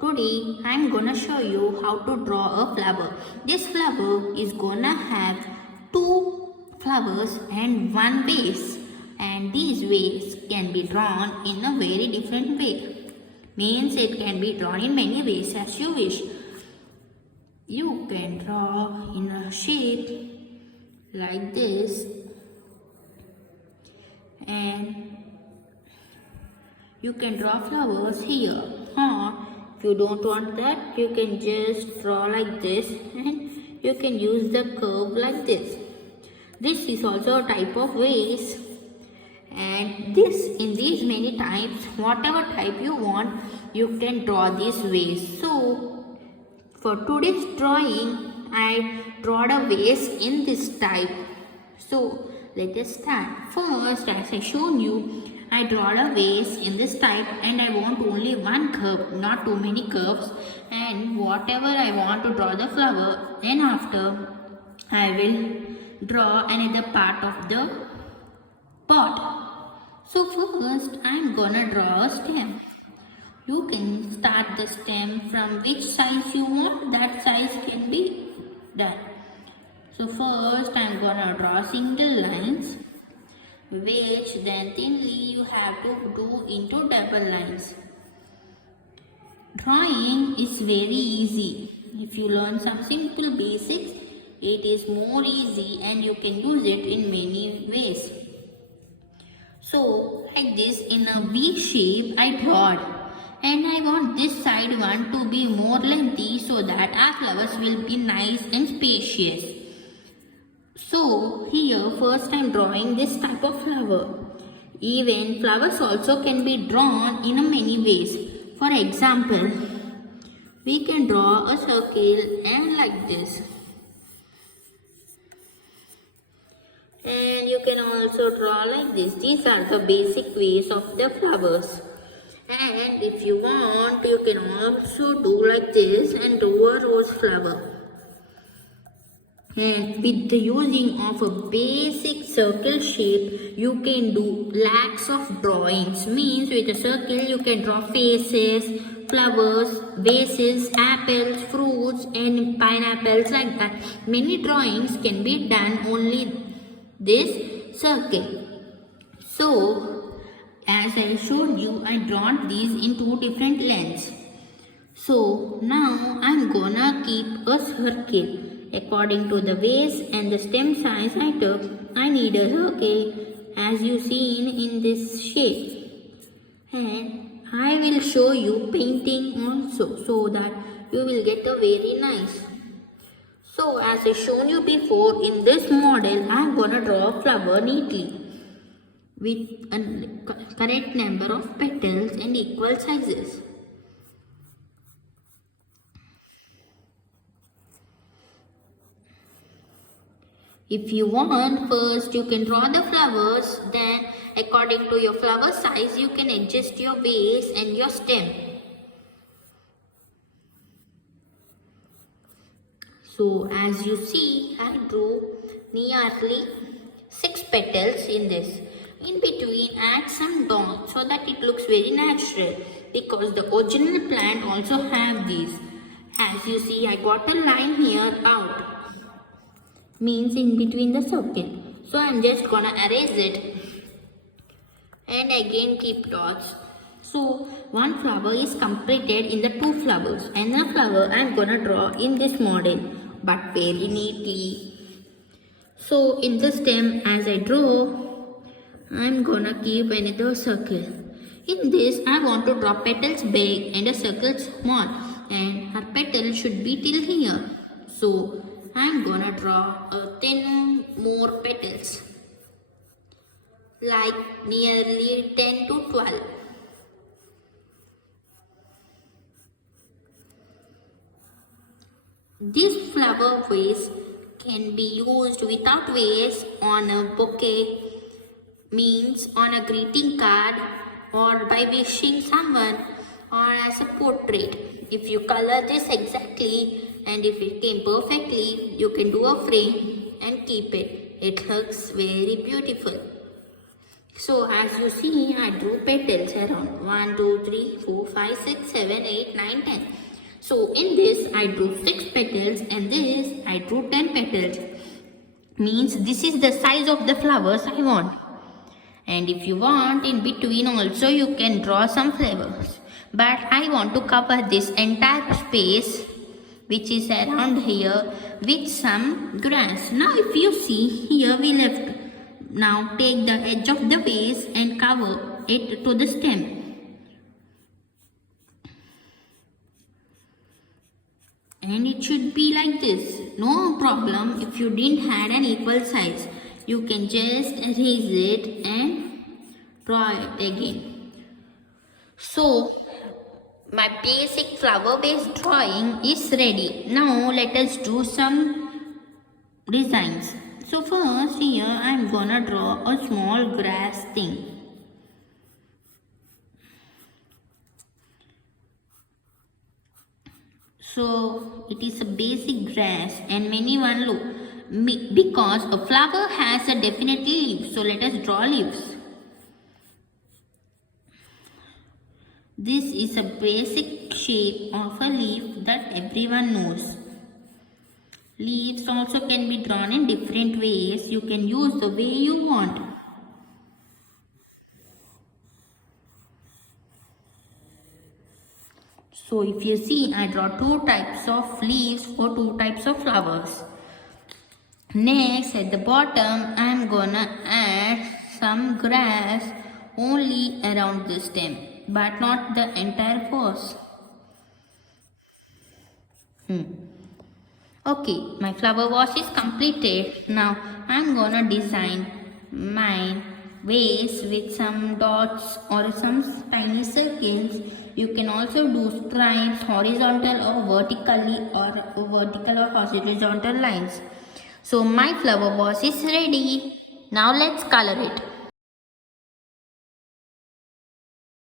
Today I'm gonna show you how to draw a flower. This flower is gonna have two flowers and one vase, and these vase can be drawn in a very different way. Means it can be drawn in many ways as you wish. You can draw in a shape like this, and you can draw flowers here. If you don't want that, you can just draw like this, and you can use the curve like this. This is also a type of vase, and in these many types, whatever type you want, you can draw this vase. So for today's drawing, I drawed a vase in this type. So let us start. First, as I shown you, I draw a vase in this type, and I want only one curve, not too many curves. And whatever I want to draw the flower, then after I will draw another part of the pot. So first I am gonna draw a stem. You can start the stem from which size you want, that size can be done. So first I am gonna draw single lines, which then thinly you have to do into double lines. Drawing is very easy. If you learn some simple basics, it is more easy and you can use it in many ways. So like this, in a V shape I drawed, and I want this side one to be more lengthy so that our flowers will be nice and spacious. So here first I am drawing this type of flower. Even flowers also can be drawn in a many ways. For example, we can draw a circle and like this. And you can also draw like this. These are the basic ways of the flowers. And if you want, you can also do like this and do a rose flower. And with the using of a basic circle shape, you can do lakhs of drawings. Means with a circle you can draw faces, flowers, vases, apples, fruits and pineapples like that. Many drawings can be done only this circle. So as I showed you, I drawn these in two different lengths. So now I'm gonna keep a circle. According to the vase and the stem size I took, I need a circle as you seen in this shape. And I will show you painting also so that you will get a very nice. So as I shown you before, in this model I am gonna draw a flower neatly with a correct number of petals and equal sizes. If you want, first you can draw the flowers, then according to your flower size you can adjust your vase and your stem. So as you see, I drew nearly 6 petals in this. In between add some dots so that it looks very natural, because the original plant also have these. As you see, I got a line here out, means in between the circle. So I'm just gonna erase it and again keep dots. So one flower is completed in the two flowers, and the flower I'm gonna draw in this model, but very neatly. So in the stem, as I draw, I'm gonna keep another circle. In this I want to draw petals big and a circle small, and her petal should be till here. So I'm gonna draw 10 more petals, like nearly 10 to 12. This flower vase can be used without vase on a bouquet, means on a greeting card, or by wishing someone, or as a portrait. If you color this exactly and if it came perfectly, you can do a frame and keep it. It looks very beautiful. So as you see, I drew petals around 1, 2, 3, 4, 5, 6, 7, 8, 9, 10. So in this I drew 6 petals and this I drew 10 petals. Means this is the size of the flowers I want. And if you want, in between also you can draw some flowers. But I want to cover this entire space which is around here with some grass. Now if you see, here we left. Now take the edge of the vase and cover it to the stem. And it should be like this. No problem if you didn't had an equal size. You can just erase it and draw it again. So my basic flower based drawing is ready. Now let us do some designs. So first here I am gonna draw a small grass thing. So it is a basic grass and many one look because a flower has a definitely leaf. So let us draw leaves. This is a basic shape of a leaf that everyone knows. Leaves also can be drawn in different ways. You can use the way you want. So if you see, I draw 2 types of leaves for 2 types of flowers. Next, at the bottom, I am gonna add some grass only around the stem, but not the entire vase. Okay, my flower wash is completed. Now I am gonna design my vase with some dots or some tiny circles. You can also do stripes, horizontal or vertical or horizontal lines. So my flower wash is ready. Now let's color it.